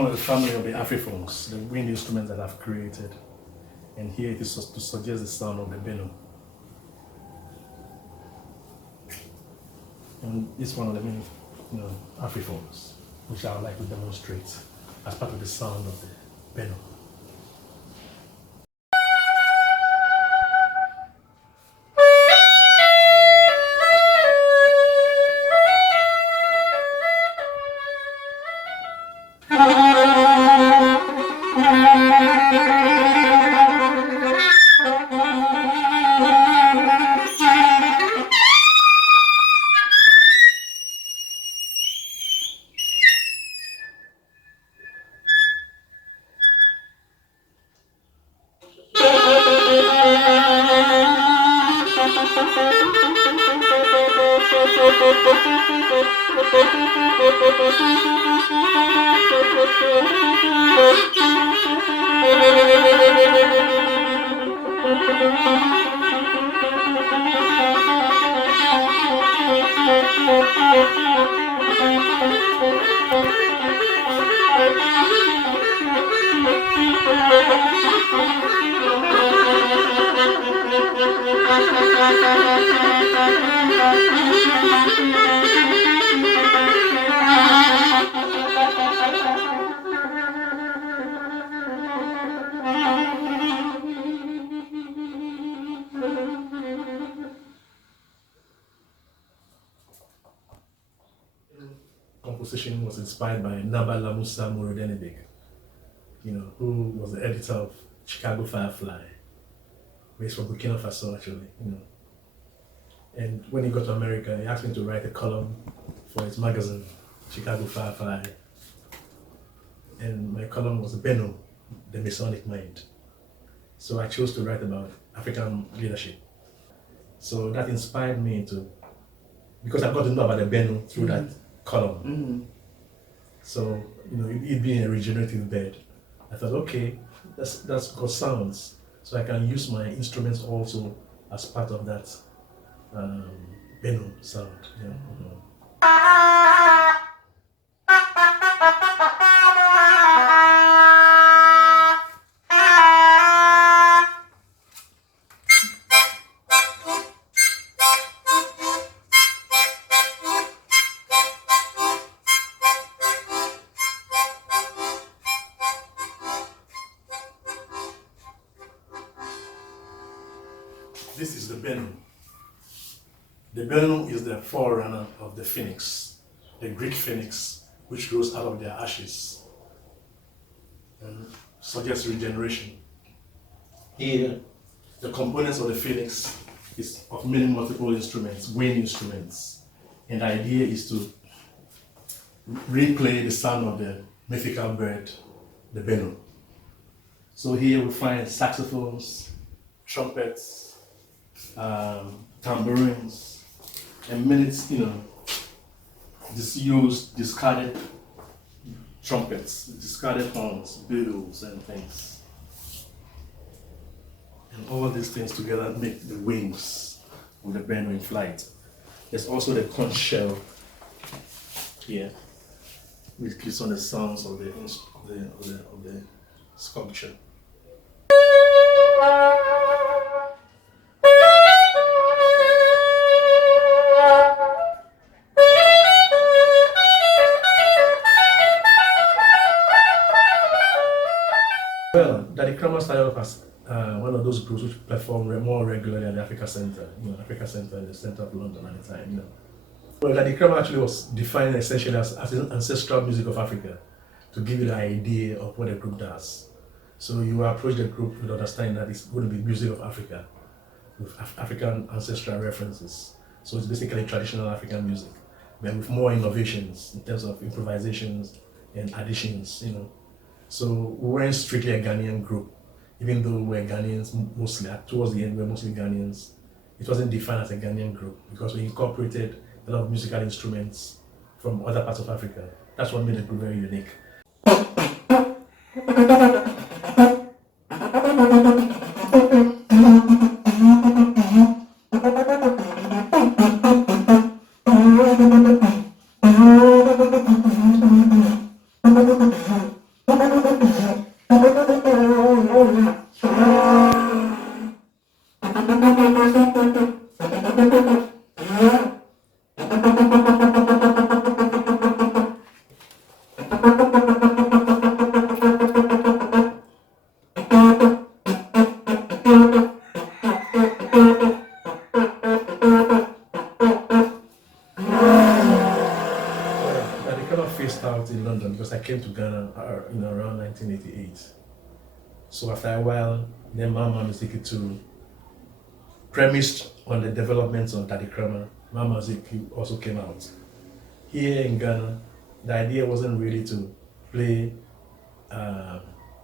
one of the family of the Afrophones, the wind instruments that I've created. And here it is to suggest the sound of the Bennu. And this one of the main, Afrophones, which I would like to demonstrate as part of the sound of the Bennu. Composition was inspired by Nabala Musa Morodenebeg, who was the editor of Chicago Firefly. He's from Burkina Faso, actually, And when he got to America, he asked me to write a column for his magazine, Chicago Firefly. And my column was Bennu, the Masonic Mind. So I chose to write about African leadership. So that inspired me because I got to know about the Bennu through that column. So, it being a regenerative bed, I thought, okay, that's got sounds. So I can use my instruments also as part of that Bennu sound. This is the Bennu. The Bennu is the forerunner of the phoenix, the Greek phoenix, which grows out of their ashes and suggests regeneration. Here, the components of the phoenix is of many multiple instruments, wind instruments, and the idea is to replay the sound of the mythical bird, the Bennu. So here we find saxophones, trumpets, tambourines, and many, discarded trumpets, discarded horns, bugles, and things. And all these things together make the wings of the Bennu in flight. There's also the conch shell here, which gives on the sounds of the sculpture. Well, Daddy Krama started off as one of those groups which perform more regularly at the Africa Center, Africa Center in the center of London at the time, Well, Daddy Krama actually was defined essentially as ancestral music of Africa, to give you the idea of what the group does. So you approach the group with understanding that it's going to be music of Africa, with African ancestral references. So it's basically traditional African music, but with more innovations in terms of improvisations and additions, So we weren't strictly a Ghanaian group, even though we're Ghanaians mostly. Towards the end, we're mostly Ghanaians. It wasn't defined as a Ghanaian group because we incorporated a lot of musical instruments from other parts of Africa. That's what made the group very unique. Phased out in London because I came to Ghana around 1988. So after a while, then Mama Muziki too, premised on the development of Daddy Krama, Mama Muziki also came out. Here in Ghana, the idea wasn't really to play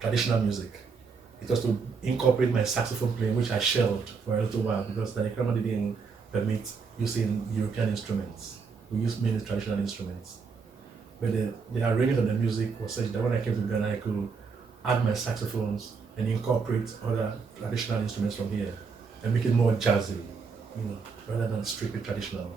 traditional music. It was to incorporate my saxophone playing, which I shelved for a little while because Daddy Krama didn't permit using European instruments. We used mainly traditional instruments. But the arrangement of the music was such that when I came to Ghana, I could add my saxophones and incorporate other traditional instruments from here and make it more jazzy, rather than strictly traditional.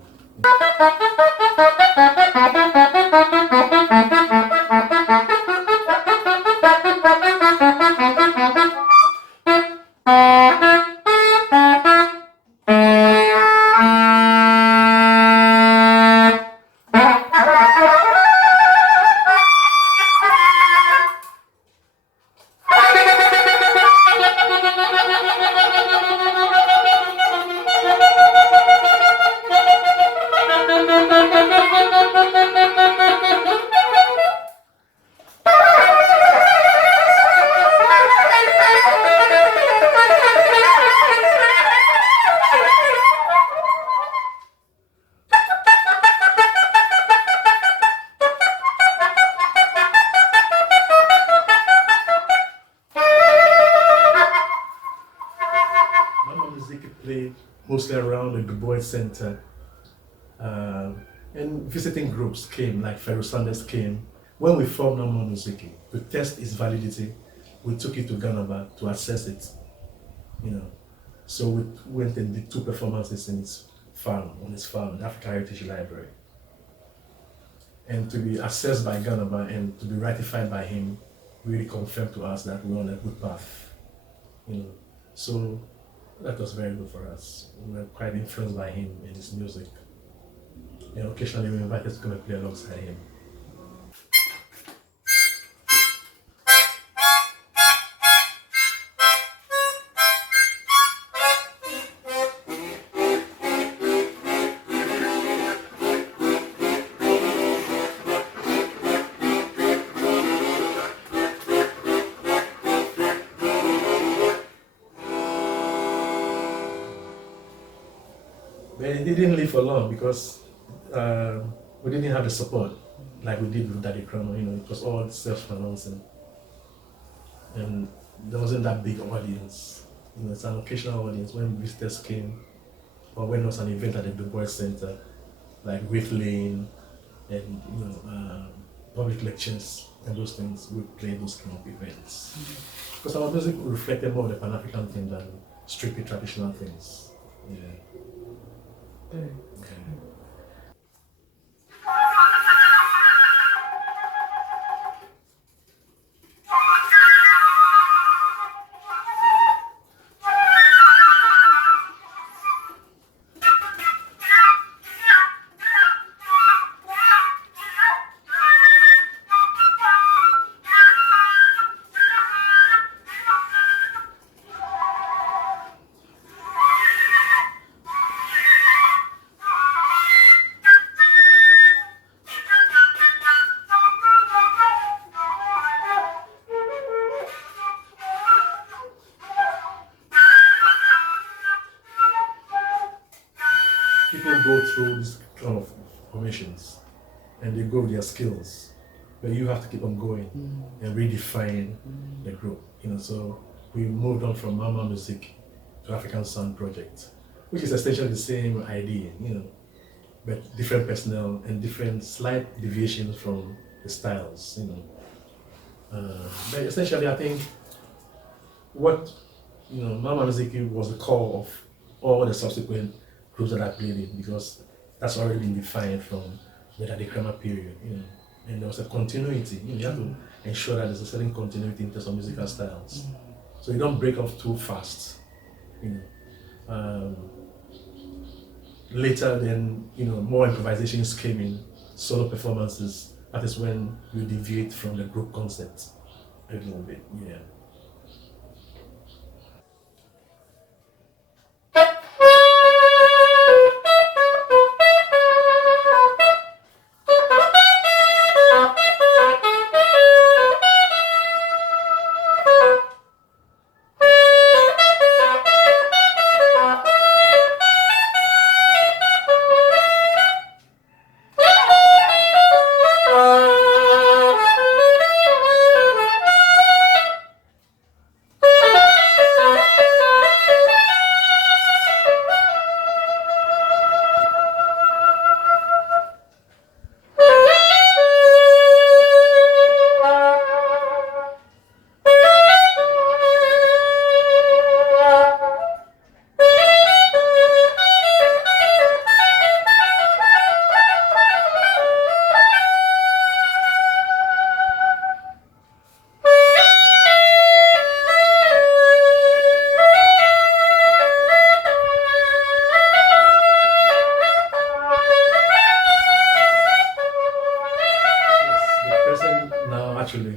Played mostly around the Du Bois Center, and visiting groups came, like Pharaoh Sanders came. When we formed Nii Noi Nortey, to test its validity, we took it to Ghana to assess it, So we went and did 2 performances in its farm, the African Heritage Library. And to be assessed by Ghana and to be ratified by him really confirmed to us that we were on a good path, So that was very good for us. We were quite influenced by him and his music. And occasionally we were invited to come and play alongside him. But it didn't live for long because we didn't have the support like we did with Daddy Krama. It was all self-financing, and there wasn't that big audience. It's an occasional audience when visitors came, or when there was an event at the Du Bois Center, like Reef Lane, and public lectures and those things. We played those kind of events because our music reflected more of the Pan-African thing than strictly traditional things. Yeah. Okay. People go through this kind of formations and they grow their skills, but you have to keep on going and redefine the group. So we moved on from Mama Music to African Sound Project, which is essentially the same idea, but different personnel and different slight deviations from the styles, But essentially, I think what Mama Music was the core of all the subsequent groups that I played in, because that's already been defined from the Daddy Krama period, and there was a continuity. You have to ensure that there's a certain continuity in terms of musical styles, so you don't break off too fast. later, then more improvisations came in, solo performances. That is when you deviate from the group concept a little bit. Yeah. Actually,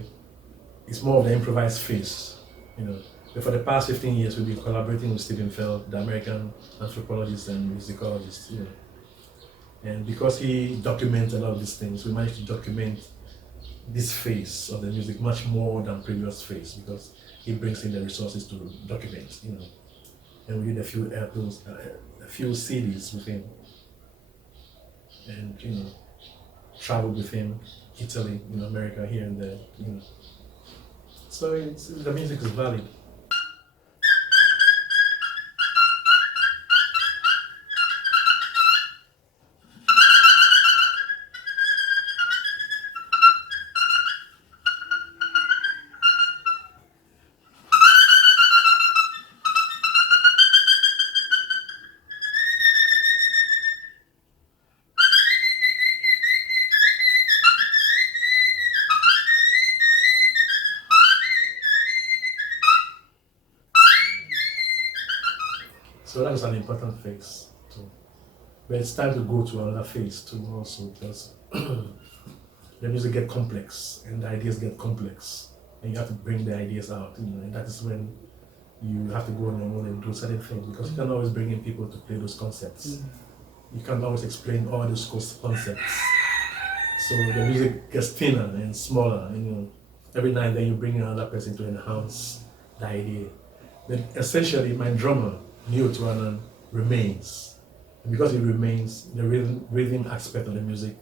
it's more of the improvised phase. But for the past 15 years, we've been collaborating with Stephen Feld, the American anthropologist and musicologist. And because he documents a lot of these things, we managed to document this phase of the music much more than previous phase, because he brings in the resources to document. And we did a few albums, a few CDs with him, and traveled with him, Italy, America, here and there. So the music is valid. So that is an important phase too. But it's time to go to another phase too also, because the music get complex and the ideas get complex, and you have to bring the ideas out, and that is when you have to go on your own and do certain things, because you can't always bring in people to play those concepts. You can't always explain all those concepts. So the music gets thinner and smaller, and every now and then you bring another person to enhance the idea. But essentially, my drummer, Nii Noi Nortey, remains. And because it remains, the rhythm aspect of the music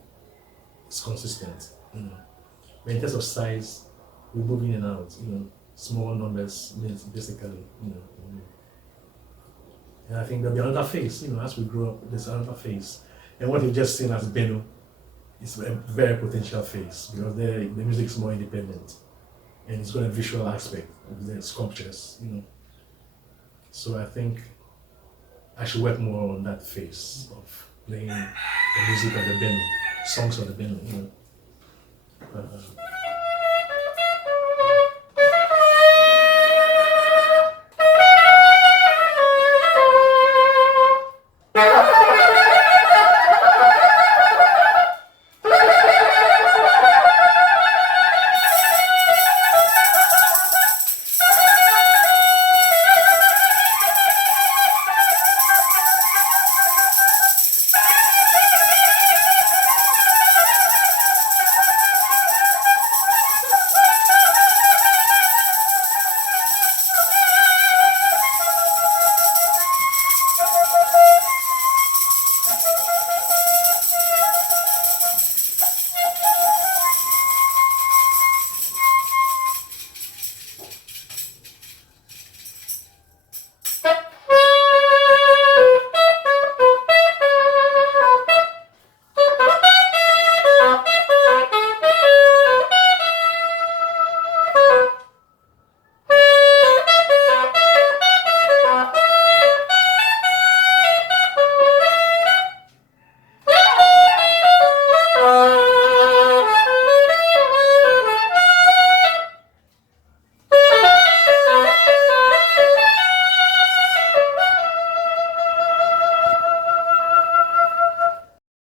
is consistent. But in terms of size, we move in and out. Small numbers means basically. And I think there'll be another phase. As we grow up, there's another phase. And what you've just seen as Bennu is a very potential phase, because the music is more independent, and it's got a visual aspect of the sculptures. So I think I should work more on that phase of playing the music of the Bennu, songs of the Bennu.